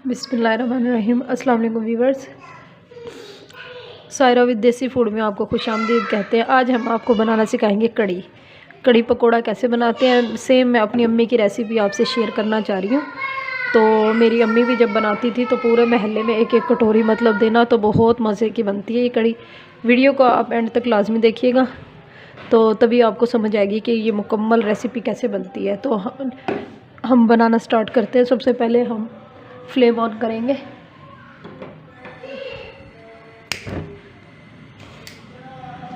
बिस्मिल्लाहिर्रहमानिर्रहीम। अस्सलाम वालेकुम व्यूवर्स, सायरा विद देसी फूड में आपको खुशामदीद कहते हैं। आज हम आपको बनाना सिखाएंगे कड़ी पकोड़ा कैसे बनाते हैं। सेम मैं अपनी अम्मी की रेसिपी आपसे शेयर करना चाह रही हूँ। तो मेरी अम्मी भी जब बनाती थी तो पूरे महल्ले में एक एक कटोरी मतलब देना, तो बहुत मज़े की बनती है ये कड़ी। वीडियो को आप एंड तक लाजमी देखिएगा तो तभी आपको समझ आएगी कि ये मुकम्मल रेसिपी कैसे बनती है। तो हम बनाना स्टार्ट करते हैं। सबसे पहले हम फ्लेम ऑन करेंगे।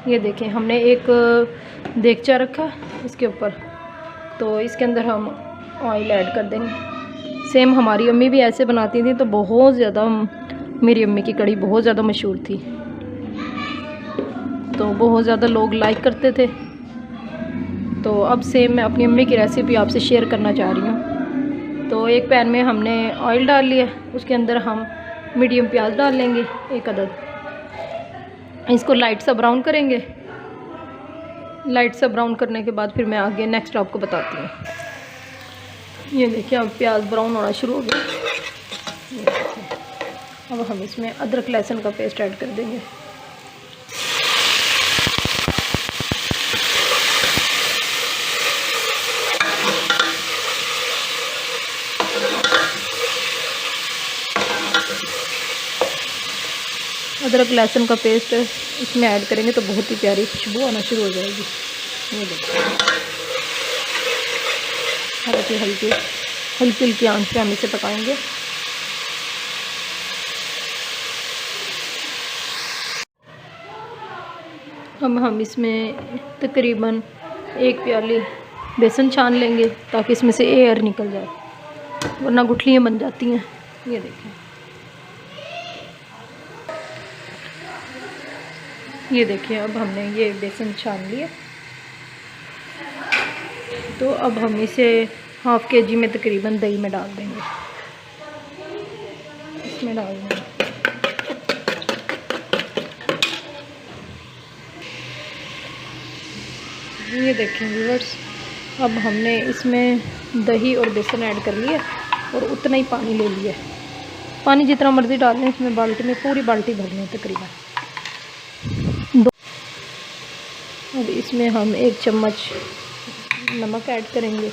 ये देखें, हमने एक देगचा रखा इसके ऊपर, तो इसके अंदर हम ऑयल ऐड कर देंगे। सेम हमारी अम्मी भी ऐसे बनाती थी, तो बहुत ज़्यादा मेरी अम्मी की कड़ी बहुत ज़्यादा मशहूर थी, तो बहुत ज़्यादा लोग लाइक करते थे। तो अब सेम मैं अपनी अम्मी की रेसिपी आपसे शेयर करना चाह रही हूँ। तो एक पैन में हमने ऑयल डाल लिया, उसके अंदर हम मीडियम प्याज डाल लेंगे एक अदद। इसको लाइट सा ब्राउन करेंगे। लाइट सा ब्राउन करने के बाद फिर मैं आगे नेक्स्ट आपको बताती हूँ। ये देखिए, अब प्याज ब्राउन होना शुरू हो गया। अब हम इसमें अदरक लहसुन का पेस्ट ऐड कर देंगे। अदरक लहसुन का पेस्ट इसमें ऐड करेंगे तो बहुत ही प्यारी खुशबू आना शुरू हो जाएगी। ये देखिए, हल्की हल्की आंच पे हम इसे पकाएंगे। अब हम इसमें तकरीबन 1 प्याली बेसन छान लेंगे ताकि इसमें से एयर निकल जाए, वरना गुठलियाँ बन जाती हैं। ये देखें, ये देखिए, अब हमने ये बेसन छान लिया। तो अब हम इसे ½ kg में तकरीबन दही में डाल देंगे। इसमें डाल देंगे। ये देखें व्यूअर्स, अब हमने इसमें दही और बेसन ऐड कर लिया और उतना ही पानी ले लिया। पानी जितना मर्ज़ी डाल लें, इसमें बाल्टी में पूरी बाल्टी भर लें तकरीबन। अब इसमें हम 1 चम्मच नमक ऐड करेंगे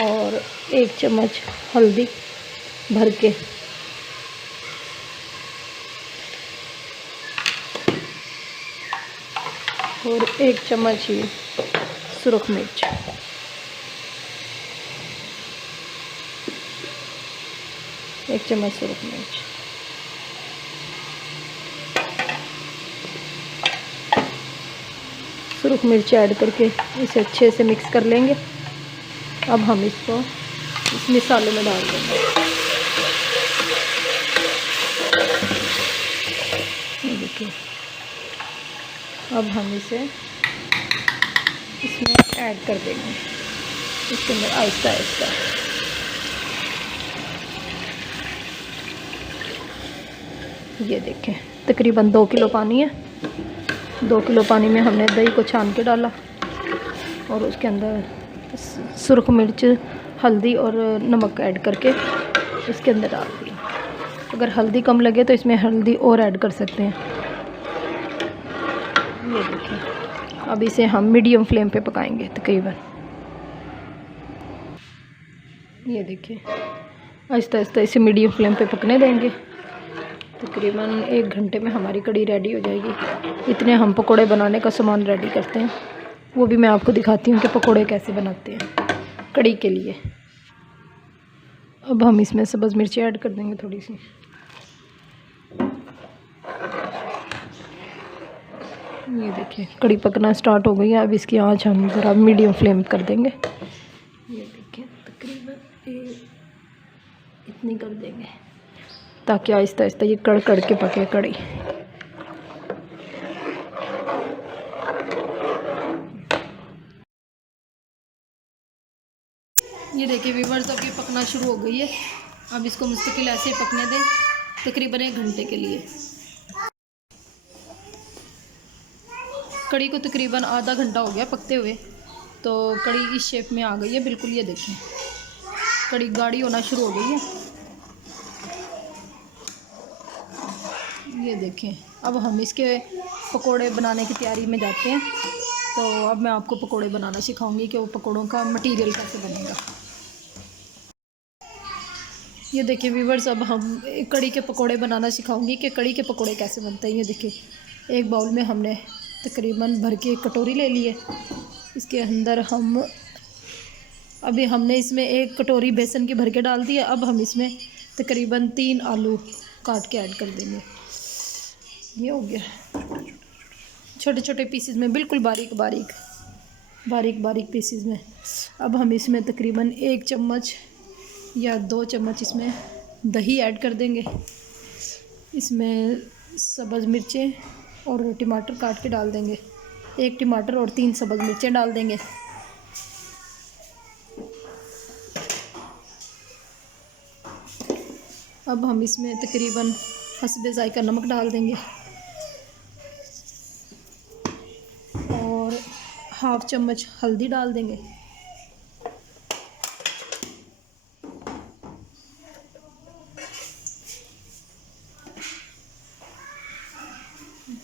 और 1 चम्मच हल्दी भर के, और 1 चम्मच ही सुरख मिर्च। एक चम्मच सुरख मिर्च। सुरख मिर्च ऐड करके इसे अच्छे से मिक्स कर लेंगे। अब हम इसको इस मसाले में डाल देंगे। ये देखिए, अब हम इसे इसमें ऐड कर देंगे, इसके अंदर आहिस्ता आहिस्ता। ये देखें, तकरीबन 2 किलो पानी है। 2 किलो पानी में हमने दही को छान के डाला और उसके अंदर सुरख मिर्च, हल्दी और नमक ऐड करके इसके अंदर डाल दिया। अगर हल्दी कम लगे तो इसमें हल्दी और ऐड कर सकते हैं। ये देखिए, अब इसे हम मीडियम फ्लेम पे पकाएंगे तकरीबन। ये देखिए, आहिस्ता आहिस्ता इसे मीडियम फ्लेम पे पकने देंगे। तकरीबन 1 घंटे में हमारी कड़ी रेडी हो जाएगी। इतने हम पकोड़े बनाने का सामान रेडी करते हैं, वो भी मैं आपको दिखाती हूँ कि पकोड़े कैसे बनाते हैं कड़ी के लिए। अब हम इसमें सब्ज़ मिर्ची ऐड कर देंगे थोड़ी सी। ये देखिए, कड़ी पकना स्टार्ट हो गई है। अब इसकी आंच हम ज़रा मीडियम फ्लेम कर देंगे। ये देखिए, तकरीबन इतनी कर देंगे ताकि आहिस्ता आहिस्ता ये कड़ के पके कड़ी। ये देखिए व्यूअर्स, अब ये पकना शुरू हो गई है। अब इसको मुस्तकिल ऐसे ही पकने दें तकरीबन 1 घंटे के लिए। कड़ी को तकरीबन आधा घंटा हो गया पकते हुए। तो कड़ी इस शेप में आ गई है बिल्कुल। ये देखें कड़ी गाढ़ी होना शुरू हो गई है। ये देखें अब हम इसके पकोड़े बनाने की तैयारी में जाते हैं। तो अब मैं आपको पकोड़े बनाना सिखाऊंगी कि वो पकोड़ों का मटेरियल कैसे बनेगा। ये देखिए व्यूवर्स, अब हम कड़ी के पकोड़े बनाना सिखाऊंगी कि कड़ी के पकोड़े कैसे बनते हैं। ये देखिए एक बाउल में हमने तकरीबन भर के एक कटोरी ले ली है। इसके अंदर हमने इसमें एक कटोरी बेसन की भर के डाल दी है। अब हम इसमें तकरीबन 3 आलू काट के ऐड कर देंगे। ये हो गया छोटे छोटे पीसेस में, बिल्कुल बारीक बारीक पीसेस में। अब हम इसमें तकरीबन 1 चम्मच या 2 चम्मच इसमें दही ऐड कर देंगे। इसमें सब्ज़ मिर्चें और टमाटर काट के डाल देंगे। 1 टमाटर और 3 सब्ज़ मिर्चें डाल देंगे। अब हम इसमें तकरीबन हस्बे ज़ायका नमक डाल देंगे और 1/2 चम्मच हल्दी डाल देंगे।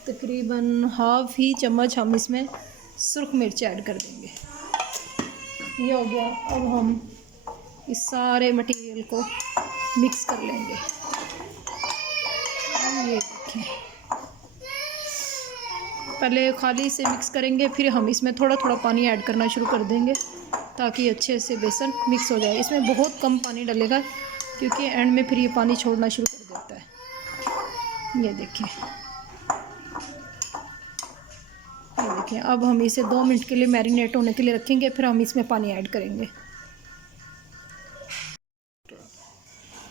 तकरीबन 1/2 ही चम्मच हम इसमें सुर्ख मिर्च ऐड कर देंगे। ये हो गया। अब हम इस सारे मटेरियल को मिक्स कर लेंगे। ये देखिए पहले खाली से मिक्स करेंगे, फिर हम इसमें थोड़ा थोड़ा पानी ऐड करना शुरू कर देंगे ताकि अच्छे से बेसन मिक्स हो जाए। इसमें बहुत कम पानी डलेगा क्योंकि एंड में फिर ये पानी छोड़ना शुरू कर देता है। ये देखिए अब हम इसे 2 मिनट के लिए मैरिनेट होने के लिए रखेंगे, फिर हम इसमें पानी ऐड करेंगे।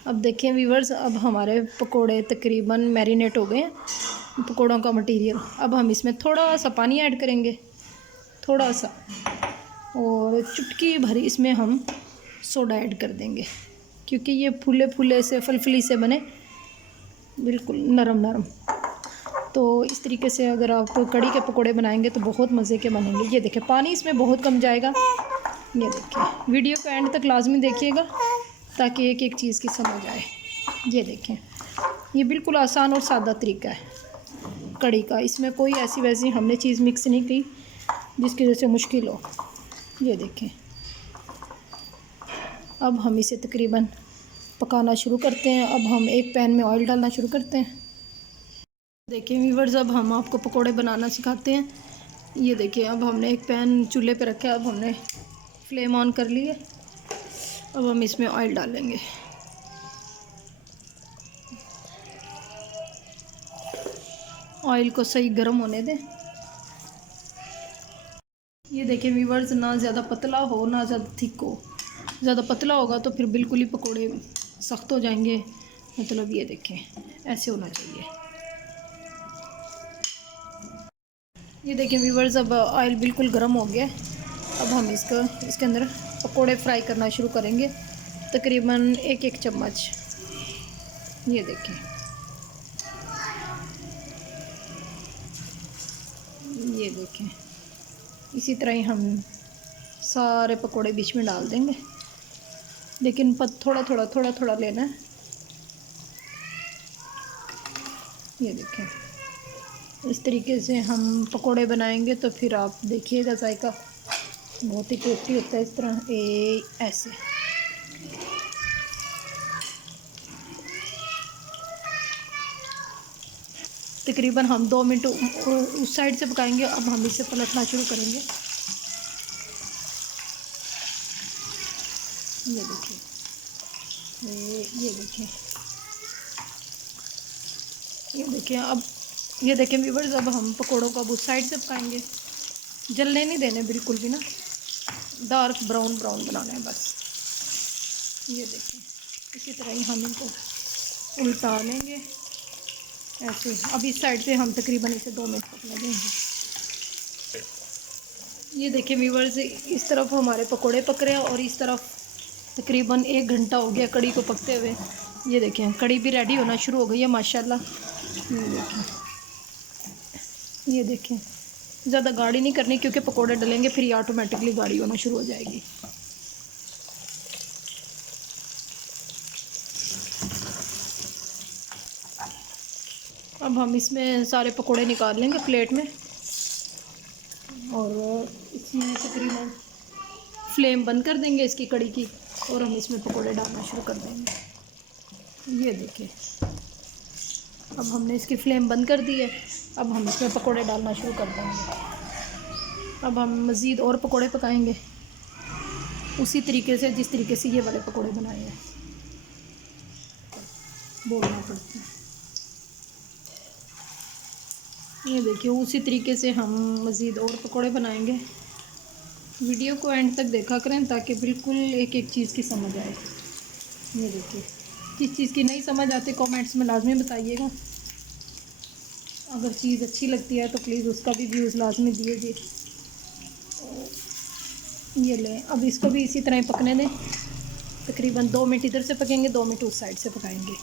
अब देखें व्यूवर्स, अब हमारे पकोड़े तकरीबन मैरिनेट हो गए हैं, पकोड़ों का मटेरियल। अब हम इसमें थोड़ा सा पानी ऐड करेंगे, थोड़ा सा, और चुटकी भर इसमें हम सोडा ऐड कर देंगे क्योंकि ये फूले फूले से फलफली से बने, बिल्कुल नरम नरम। तो इस तरीके से अगर आप कड़ी के पकोड़े बनाएंगे तो बहुत मज़े के बनेंगे। ये देखें पानी इसमें बहुत कम जाएगा। ये देखिए वीडियो को एंड तक लाजमी देखिएगा ताकि एक एक चीज़ की समझ आए। ये देखें ये बिल्कुल आसान और सादा तरीका है कड़ी का। इसमें कोई ऐसी वैसी हमने चीज़ मिक्स नहीं की जिसकी वजह से मुश्किल हो। ये देखें अब हम इसे तकरीबन पकाना शुरू करते हैं। अब हम एक पैन में ऑयल डालना शुरू करते हैं। देखिए व्यूअर्स, अब हम आपको पकोड़े बनाना सिखाते हैं। ये देखिए अब हमने एक पैन चूल्हे पे रखा है। अब हमने फ्लेम ऑन कर ली है। अब हम इसमें ऑयल डालेंगे। ऑयल को सही गर्म होने दें। ये देखिए व्यूअर्स, ना ज़्यादा पतला हो ना ज़्यादा थिक हो। ज़्यादा पतला होगा तो फिर बिल्कुल ही पकोड़े सख्त हो जाएंगे। मतलब ये देखें ऐसे होना चाहिए। ये देखिए व्यूअर्स, अब ऑयल बिल्कुल गर्म हो गया। अब हम इसके अंदर पकोड़े फ्राई करना शुरू करेंगे, तकरीबन 1-1 चम्मच। ये देखें ये देखें इसी तरह ही हम सारे पकोड़े बीच में डाल देंगे, लेकिन थोड़ा थोड़ा लेना है। ये देखें इस तरीके से हम पकोड़े बनाएंगे तो फिर आप देखिएगा जायका बहुत ही टेस्टी होता है। इस तरह ऐसे तकरीबन हम 2 मिनट उस साइड से पकाएंगे। अब हम इसे पलटना शुरू करेंगे। ये देखिए अब ये देखें व्यूअर्स, अब हम पकोड़ों को अब उस साइड से पकाएंगे। जलने नहीं देने बिल्कुल भी ना, डार्क ब्राउन बनाना है बस। ये देखें इसी तरह ही हम इनको उल्टा लेंगे ऐसे। अब इस साइड से हम तकरीबन इसे 2 मिनट पकने देंगे। ये देखिए व्यूअर्स, इस तरफ हमारे पकोड़े पक रहे हैं और इस तरफ तकरीबन 1 घंटा हो गया कड़ी को पकते हुए। ये देखें कड़ी भी रेडी होना शुरू हो गई है माशाल्लाह। ये देखें ज़्यादा गाढ़ी नहीं करनी, क्योंकि पकोड़े डलेंगे फिर ये ऑटोमेटिकली गाढ़ी होना शुरू हो जाएगी। अब हम इसमें सारे पकोड़े निकाल लेंगे प्लेट में, और इसमें तकरीबन फ्लेम बंद कर देंगे इसकी कड़ी की, और हम इसमें पकोड़े डालना शुरू कर देंगे। ये देखिए, अब हमने इसकी फ्लेम बंद कर दी है। अब हम इसमें पकोड़े डालना शुरू कर देंगे। अब हम मज़ीद और पकोड़े पकाएंगे उसी तरीके से जिस तरीके से ये वाले पकोड़े बनाए हैं। बोलना पड़ता है। ये देखिए, उसी तरीके से हम मज़ीद और पकोड़े बनाएंगे। वीडियो को एंड तक देखा करें ताकि बिल्कुल एक एक चीज़ की समझ आए। ये देखिए, किस चीज़ की नहीं समझ आती कमेंट्स में लाजमी बताइएगा। अगर चीज़ अच्छी लगती है तो प्लीज़ उसका भी व्यूज़ लाजमी दीजिए। ये लें, अब इसको भी इसी तरह ही पकने दें। तकरीबन 2 मिनट इधर से पकेंगे, 2 मिनट उस साइड से पकाएंगे।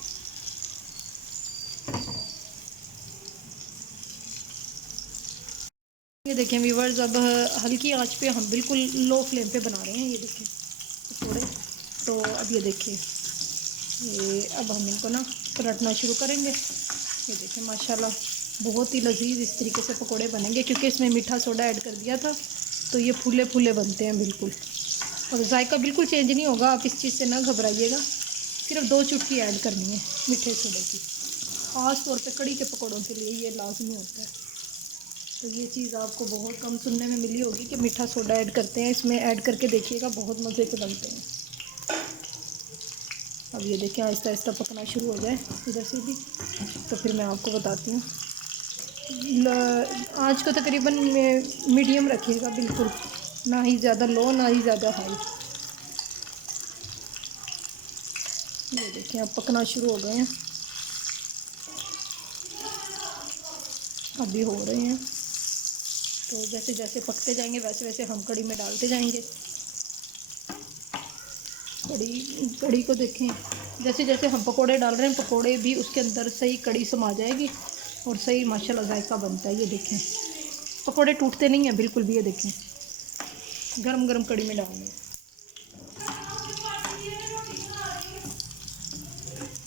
ये देखें व्यूअर्स, अब हल्की आंच पे हम बिल्कुल लो फ्लेम पे बना रहे हैं। ये देखिए पकौड़े। तो अब ये देखिए, ये अब हम इनको ना पलटना शुरू करेंगे। ये देखिए माशाल्लाह बहुत ही लजीज इस तरीके से पकोड़े बनेंगे, क्योंकि इसमें मीठा सोडा ऐड कर दिया था, तो ये फूले फूले बनते हैं बिल्कुल। और जायका बिल्कुल चेंज नहीं होगा, आप इस चीज़ से ना घबराइएगा। सिर्फ 2 चुटकी ऐड करनी है मीठे सोडे की, ख़ास तौर पे कड़ी के पकौड़ों के लिए ये लाजमी होता है। तो ये चीज़ आपको बहुत कम सुनने में मिली होगी कि मीठा सोडा ऐड करते हैं। इसमें ऐड करके देखिएगा, बहुत मज़े के बनते हैं। अब ये देखिए आहिस्ता आहिस्ता पकना शुरू हो जाए इधर से भी, तो फिर मैं आपको बताती हूँ। आँच को तकरीबन मीडियम रखिएगा बिल्कुल, ना ही ज़्यादा लो ना ही ज़्यादा हाई। ये देखिए अब पकना शुरू हो गए हैं, अभी हो रहे हैं। तो जैसे जैसे पकते जाएंगे वैसे वैसे हम कड़ी में डालते जाएंगे। कड़ी को देखें, जैसे जैसे हम पकोड़े डाल रहे हैं, पकोड़े भी उसके अंदर सही कड़ी समा जाएगी और सही माशाल्लाह जायका बनता है। ये देखें पकोड़े टूटते नहीं हैं बिल्कुल भी। ये देखें गरम गरम कड़ी में डालने।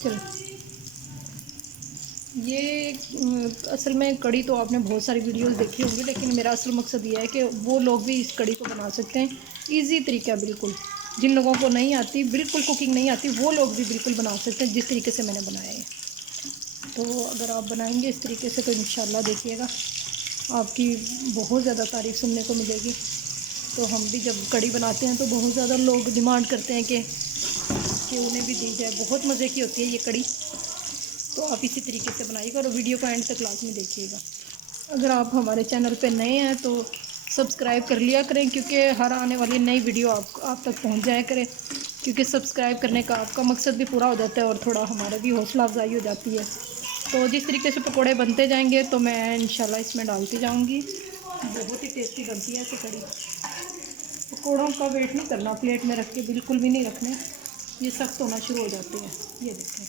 चलो, ये असल में कड़ी तो आपने बहुत सारी वीडियोस देखी होंगी, लेकिन मेरा असल मकसद ये है कि वो लोग भी इस कड़ी को बना सकते हैं। इजी तरीका बिल्कुल, जिन लोगों को नहीं आती, बिल्कुल कुकिंग नहीं आती, वो लोग भी बिल्कुल बना सकते हैं जिस तरीके से मैंने बनाया है। तो अगर आप बनाएंगे इस तरीके से तो इंशाल्लाह देखिएगा आपकी बहुत ज़्यादा तारीफ़ सुनने को मिलेगी। तो हम भी जब कड़ी बनाते हैं तो बहुत ज़्यादा लोग डिमांड करते हैं कि उन्हें भी दी जाए। बहुत मज़े की होती है ये कड़ी। तो आप इसी तरीके से बनाइएगा और वीडियो को एंड तक लाजमी देखिएगा। अगर आप हमारे चैनल पे नए हैं तो सब्सक्राइब कर लिया करें, क्योंकि हर आने वाली नई वीडियो आप तक पहुंच जाया करें। क्योंकि सब्सक्राइब करने का आपका मकसद भी पूरा हो जाता है और थोड़ा हमारा भी हौसला अफजाई हो जाती है। तो जिस तरीके से पकोड़े बनते जाएंगे तो मैं इंशाल्लाह इसमें डालती जाऊँगी। बहुत ही टेस्टी बनती है ऐसी कड़ी। पकोड़ों का वेट नहीं करना प्लेट में रख के, बिल्कुल भी नहीं रखने, ये सख्त होना शुरू हो जाते हैं। ये देखें,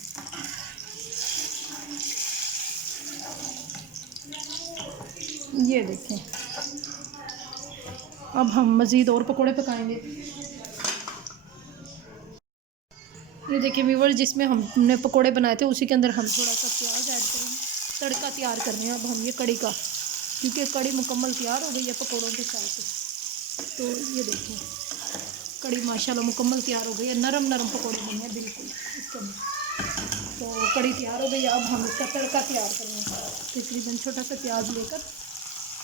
ये देखें। अब हम मज़ीद और पकोड़े पकाएंगे। ये देखिए व्यूअर्स, जिसमें हमने पकोड़े बनाए थे उसी के अंदर हम थोड़ा सा प्याज ऐड करेंगे। तड़का तैयार कर रहे हैं अब हम ये कड़ी का, क्योंकि कड़ी मुकम्मल तैयार हो गई है पकोड़ों के साथ। तो ये देखिए कड़ी माशाल्लाह मुकम्मल तैयार हो गई है। नरम नरम पकोड़े बने हैं बिल्कुल इसके अंदर। तो कड़ी तैयार हो गई। अब हम इसका तड़का तैयार करेंगे। तकरीबन छोटा सा प्याज लेकर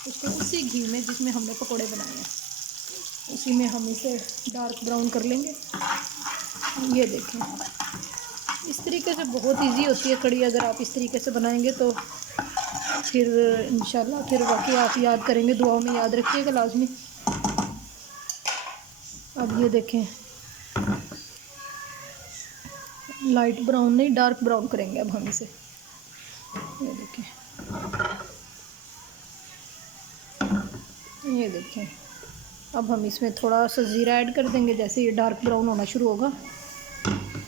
उसको उसी घी में जिसमें हमने पकोड़े बनाए हैं उसी में हम इसे डार्क ब्राउन कर लेंगे। ये देखें, इस तरीके से बहुत इजी होती है कड़ी। अगर आप इस तरीके से बनाएंगे तो फिर इंशाल्लाह फिर वाकई आप याद करेंगे, दुआओं में याद रखिएगा लाजमी। अब ये देखें, लाइट ब्राउन नहीं डार्क ब्राउन करेंगे अब हम इसे। ये देखें, ये देखें। अब हम इसमें थोड़ा सा ज़ीरा ऐड कर देंगे। जैसे ये डार्क ब्राउन होना शुरू होगा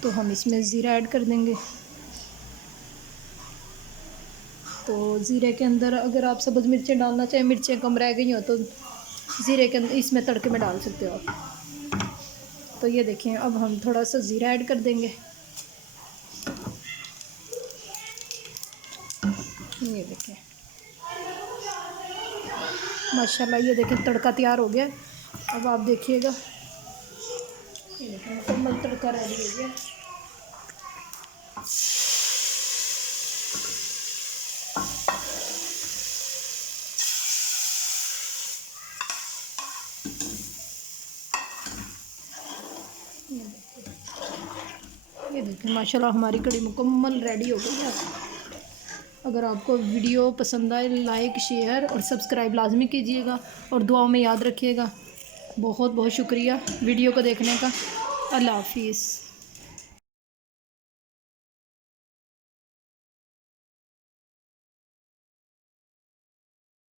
तो हम इसमें ज़ीरा ऐड कर देंगे। तो तो ज़ीरे के अंदर अगर आप सब्ज़ मिर्चें डालना चाहें, मिर्चें कम रह गई हो तो ज़ीरे के अंदर इसमें तड़के में डाल सकते हो आप। तो ये देखें, अब हम थोड़ा सा ज़ीरा ऐड कर देंगे। ये देखें माशाल्लाह, ये देखें तड़का तैयार हो गया। अब आप देखिएगा, ये देखें मुकम्मल तड़का रेडी हो गया। ये देखिए माशाल्लाह हमारी कड़ी मुकम्मल रेडी हो गई है। अगर आपको वीडियो पसंद आए, लाइक शेयर और सब्सक्राइब लाजमी कीजिएगा और दुआओं में याद रखिएगा। बहुत बहुत शुक्रिया वीडियो को देखने का। अल्लाह हाफिज़।